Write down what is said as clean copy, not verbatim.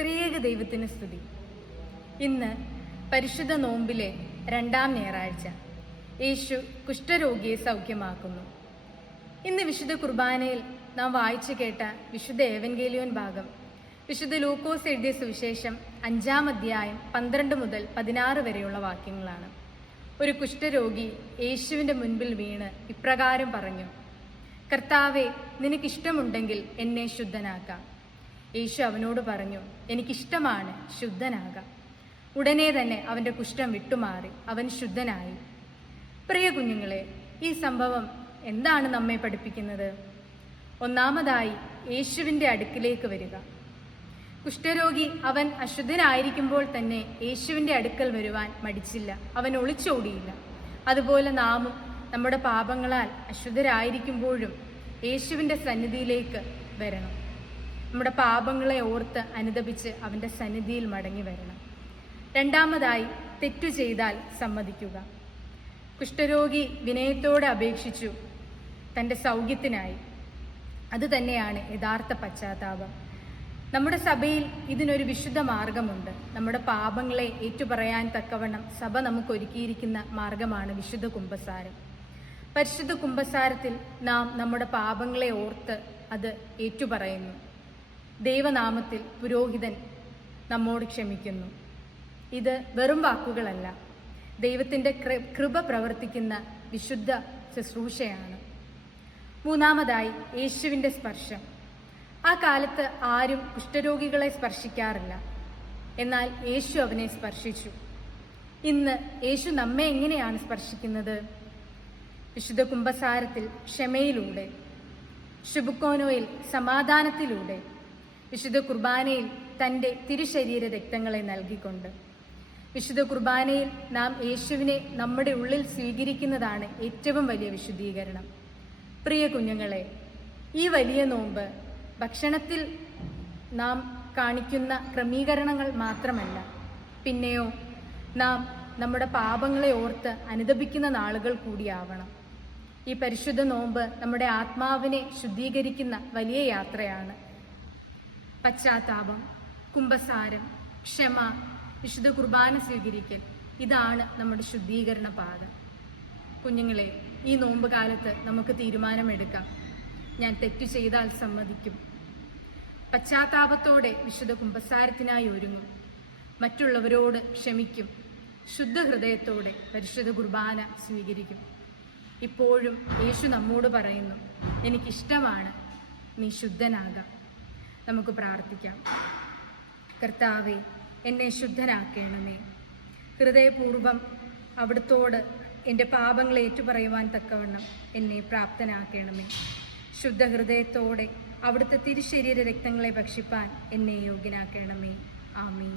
ത്രിയേക ദൈവത്തിന് സ്തുതി. ഇന്ന് പരിശുദ്ധ നോമ്പിലെ 2-ാം ഞായറാഴ്ച. യേശു കുഷ്ഠരോഗിയെ സൗഖ്യമാക്കുന്നു. ഇന്ന് വിശുദ്ധ കുർബാനയിൽ നാം വായിച്ചു കേട്ട വിശുദ്ധ ഏവൻഗേലിയോൻ ഭാഗം വിശുദ്ധ ലൂക്കോസ് എഴുതിയ സുവിശേഷം 5-ാം അധ്യായം 12 മുതൽ 16 വരെയുള്ള വാക്യങ്ങളാണ്. ഒരു കുഷ്ഠരോഗി യേശുവിൻ്റെ മുൻപിൽ വീണ് ഇപ്രകാരം പറഞ്ഞു: കർത്താവേ, നിനക്കിഷ്ടമുണ്ടെങ്കിൽ എന്നെ ശുദ്ധനാക്കാം. യേശു അവനോട് പറഞ്ഞു: എനിക്കിഷ്ടമാണ്, ശുദ്ധനാകാം. ഉടനെ തന്നെ അവൻ്റെ കുഷ്ഠം വിട്ടുമാറി അവൻ ശുദ്ധനായി. പ്രിയ കുഞ്ഞുങ്ങളെ, ഈ സംഭവം എന്താണ് നമ്മെ പഠിപ്പിക്കുന്നത്? ഒന്നാമതായി, യേശുവിൻ്റെ അടുക്കിലേക്ക് വരിക. കുഷ്ഠരോഗി അവൻ അശുദ്ധനായിരിക്കുമ്പോൾ തന്നെ യേശുവിൻ്റെ അടുക്കൽ വരുവാൻ മടിച്ചില്ല, അവൻ ഒളിച്ചോടിയില്ല. അതുപോലെ നാമും നമ്മുടെ പാപങ്ങളാൽ അശുദ്ധരായിരിക്കുമ്പോഴും യേശുവിൻ്റെ സന്നിധിയിലേക്ക് വരണം. നമ്മുടെ പാപങ്ങളെ ഓർത്ത് അനുതപിച്ച് അവൻ്റെ സന്നിധിയിൽ മടങ്ങി വരണം. രണ്ടാമതായി, തെറ്റു ചെയ്താൽ സമ്മതിക്കുക. കുഷ്ഠരോഗി വിനയത്തോടെ അപേക്ഷിച്ചു തൻ്റെ സൗഖ്യത്തിനായി. അത് തന്നെയാണ് യഥാർത്ഥ പശ്ചാത്താപം. നമ്മുടെ സഭയിൽ ഇതിനൊരു വിശുദ്ധ മാർഗമുണ്ട്. നമ്മുടെ പാപങ്ങളെ ഏറ്റുപറയാൻ തക്കവണ്ണം സഭ നമുക്ക് ഒരുക്കിയിരിക്കുന്ന മാർഗമാണ് വിശുദ്ധ കുമ്പസാരം. പരിശുദ്ധ കുമ്പസാരത്തിൽ നാം നമ്മുടെ പാപങ്ങളെ ഓർത്ത് അത് ഏറ്റുപറയുന്നു. ദൈവനാമത്തിൽ പുരോഹിതൻ നമ്മോട് ക്ഷമിക്കുന്നു. ഇത് വെറും വാക്കുകളല്ല, ദൈവത്തിൻ്റെ കൃപ പ്രവർത്തിക്കുന്ന വിശുദ്ധ ശുശ്രൂഷയാണ്. മൂന്നാമതായി, യേശുവിൻ്റെ സ്പർശം. ആ കാലത്ത് ആരും കുഷ്ഠരോഗികളെ സ്പർശിക്കാറില്ല, എന്നാൽ യേശു അവനെ സ്പർശിച്ചു. ഇന്ന് യേശു നമ്മെ എങ്ങനെയാണ് സ്പർശിക്കുന്നത്? വിശുദ്ധ കുമ്പസാരത്തിൽ ക്ഷമയിലൂടെ, ശുഭക്കോനോയിൽ സമാധാനത്തിലൂടെ, വിശുദ്ധ കുർബാനയിൽ തൻ്റെ തിരുശരീര രക്തങ്ങളെ നൽകിക്കൊണ്ട്. വിശുദ്ധ കുർബാനയിൽ നാം യേശുവിനെ നമ്മുടെ ഉള്ളിൽ സ്വീകരിക്കുന്നതാണ് ഏറ്റവും വലിയ വിശുദ്ധീകരണം. പ്രിയ കുഞ്ഞുങ്ങളെ, ഈ വലിയ നോമ്പ് ഭക്ഷണത്തിൽ നാം കാണിക്കുന്ന ക്രമീകരണങ്ങൾ മാത്രമല്ല, പിന്നെയോ നാം നമ്മുടെ പാപങ്ങളെ ഓർത്ത് അനുതപിക്കുന്ന നാളുകൾ കൂടിയാവണം. ഈ പരിശുദ്ധ നോമ്പ് നമ്മുടെ ആത്മാവിനെ ശുദ്ധീകരിക്കുന്ന വലിയ യാത്രയാണ്. പശ്ചാത്താപം, കുമ്പസാരം, ക്ഷമ, വിശുദ്ധ കുർബാന സ്വീകരിക്കൽ, ഇതാണ് നമ്മുടെ ശുദ്ധീകരണ പാത. കുഞ്ഞുങ്ങളെ, ഈ നോമ്പ് കാലത്ത് നമുക്ക് തീരുമാനമെടുക്കാം. ഞാൻ തെറ്റു ചെയ്താൽ സമ്മതിക്കും. പശ്ചാത്താപത്തോടെ വിശുദ്ധ കുമ്പസാരത്തിനായി ഒരുങ്ങും. മറ്റുള്ളവരോട് ക്ഷമിക്കും. ശുദ്ധ ഹൃദയത്തോടെ പരിശുദ്ധ കുർബാന സ്വീകരിക്കും. ഇപ്പോഴും യേശു നമ്മോട് പറയുന്നു: എനിക്കിഷ്ടമാണ്, നീ ശുദ്ധനാകാം. നമുക്ക് പ്രാർത്ഥിക്കാം. കർത്താവേ, എന്നെ ശുദ്ധനാക്കണമേ. ഹൃദയപൂർവ്വം അവിടുത്തോട് എൻ്റെ പാപങ്ങളെ ഏറ്റുപറയുവാൻ തക്കവണ്ണം എന്നെ പ്രാപ്തനാക്കണമേ. ശുദ്ധ ഹൃദയത്തോടെ അവിടുത്തെ തിരുശരീര രക്തങ്ങളെ ഭക്ഷിപ്പാൻ എന്നെ യോഗ്യനാക്കണമേ. ആമീൻ.